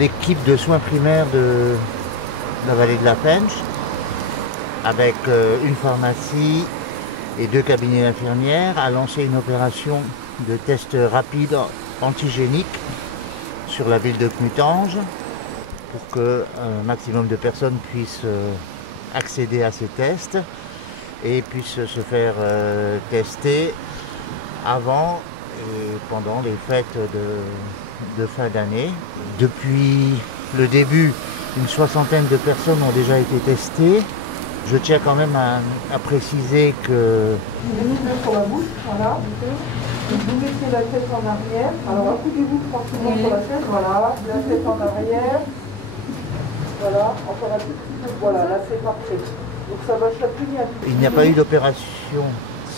L'équipe de soins primaires de la vallée de la Fensch, avec une pharmacie et 2 cabinets d'infirmières, a lancé une opération de test rapide antigénique sur la ville de Knutange pour qu'un maximum de personnes puissent accéder à ces tests et puissent se faire tester avant et pendant les fêtes de fin d'année. Depuis le début, une soixantaine de personnes ont déjà été testées. Je tiens quand même à préciser que... Vous mettez sur la bouche, voilà. Vous mettez la tête en arrière. Alors accoudez-vous tranquillement sur la chaise, voilà. La tête en arrière. Voilà, encore un tout petit peu. Voilà, là c'est parfait. Donc ça va chatouiller un petit peu. Il n'y a pas eu d'opération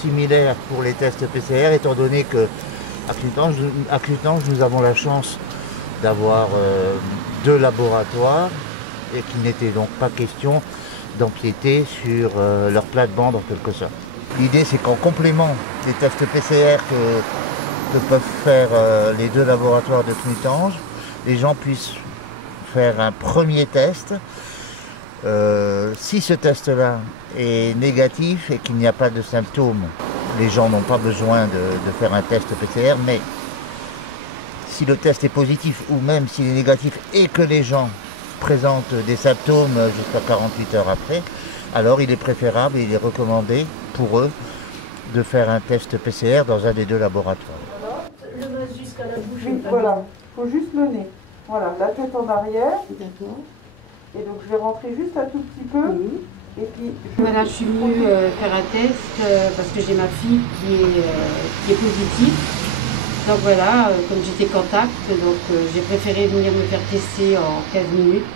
similaire pour les tests PCR, étant donné que à Knutange, nous avons la chance d'avoir 2 laboratoires et qu'il n'était donc pas question d'empiéter sur leur plate-bande en quelque sorte. L'idée c'est qu'en complément des tests PCR que peuvent faire les 2 laboratoires de Knutange, les gens puissent faire un premier test. Si ce test-là est négatif et qu'il n'y a pas de symptômes, les gens n'ont pas besoin de faire un test PCR, mais si le test est positif ou même s'il est négatif et que les gens présentent des symptômes jusqu'à 48 heures après, alors il est préférable et il est recommandé pour eux de faire un test PCR dans un des 2 laboratoires. Voilà. Le nez jusqu'à la bouche. Oui, voilà, il faut juste le nez. Voilà, la tête en arrière. D'accord. Et donc je vais rentrer juste un tout petit peu. Et puis Voilà, je suis venue faire un test parce que j'ai ma fille qui est positive. Donc voilà, comme j'étais contact, donc j'ai préféré venir me faire tester en 15 minutes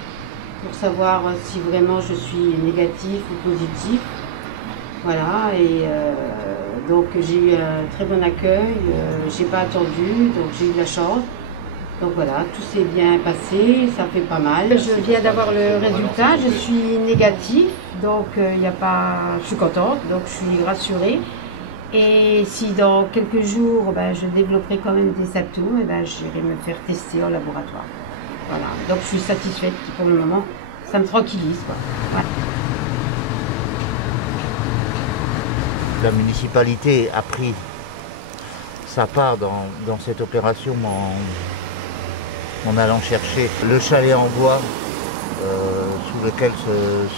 pour savoir si vraiment je suis négatif ou positif. Voilà, et donc j'ai eu un très bon accueil, j'ai pas attendu, donc j'ai eu de la chance. Donc voilà, tout s'est bien passé, ça fait pas mal. Je viens d'avoir le résultat, je suis négative, donc il n'y a pas, je suis contente, donc je suis rassurée. Et si dans quelques jours, je développerai quand même des symptômes, j'irai me faire tester en laboratoire. Voilà, donc je suis satisfaite pour le moment, ça me tranquillise, quoi. Ouais. La municipalité a pris sa part dans cette opération en allant chercher le chalet en bois sous lequel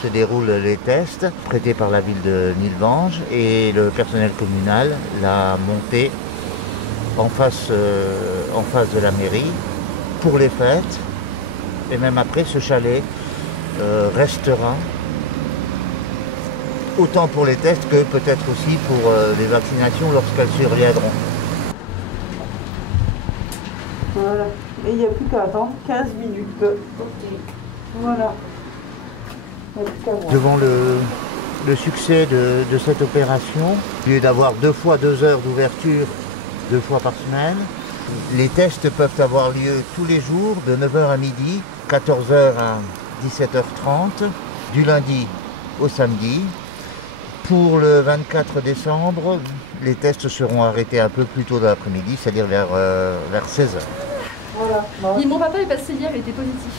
se déroulent les tests, prêté par la ville de Nilvange, et le personnel communal l'a monté en face de la mairie pour les fêtes. Et même après, ce chalet restera autant pour les tests que peut-être aussi pour les vaccinations lorsqu'elles surviendront. voilà. Et il n'y a plus qu'à attendre 15 minutes. Ok. Voilà. Il n'y a plus qu'à voir. Devant le succès de cette opération, au lieu d'avoir 2 fois 2 heures d'ouverture, 2 fois par semaine, les tests peuvent avoir lieu tous les jours de 9h à midi, 14h à 17h30, du lundi au samedi. Pour le 24 décembre, les tests seront arrêtés un peu plus tôt dans l'après-midi, c'est-à-dire vers 16h. Voilà. Mon papa est passé hier, il était positif.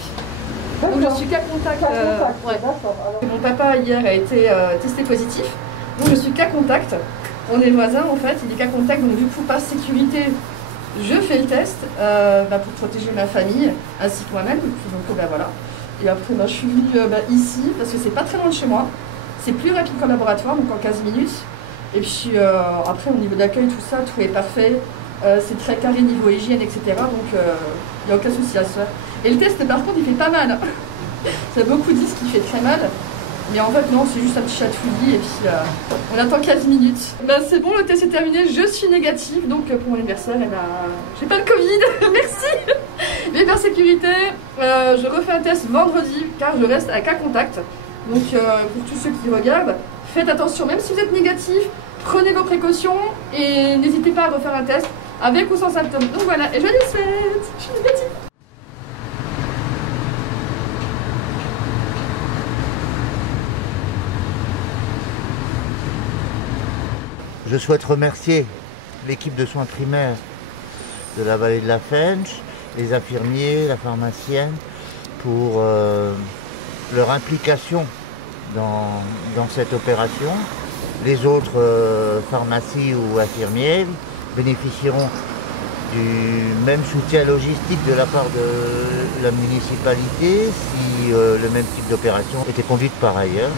Donc je suis cas contact. Ouais. Mon papa hier a été testé positif. Donc je suis cas contact. On est voisins en fait, il est cas contact. Donc du coup par sécurité, je fais le test pour protéger ma famille ainsi que moi-même. Donc voilà. Et après je suis venue ici parce que c'est pas très loin de chez moi. C'est plus rapide qu'en laboratoire, donc en 15 minutes. Et puis après au niveau d'accueil, tout ça, tout est parfait. C'est très carré niveau hygiène, etc. Donc il n'y a aucun souci à se faire. Et le test par contre il fait pas mal. Ça beaucoup disent qu'il fait très mal. Mais en fait non, c'est juste un petit chatouillis et puis on attend 15 minutes. C'est bon, le test est terminé, je suis négative. Donc pour mon anniversaire, j'ai pas le Covid, merci. Mais par sécurité, je refais un test vendredi car je reste à cas contact. Donc pour tous ceux qui regardent, faites attention, même si vous êtes négatif, prenez vos précautions et n'hésitez pas à refaire un test avec ou sans symptômes. Donc voilà, et joyeuses fêtes, je suis négative. Je souhaite remercier l'équipe de soins primaires de la vallée de la Fensch, les infirmiers, la pharmacienne, pour leur implication dans cette opération. Les autres pharmacies ou infirmiers bénéficieront du même soutien logistique de la part de la municipalité si le même type d'opération était conduite par ailleurs.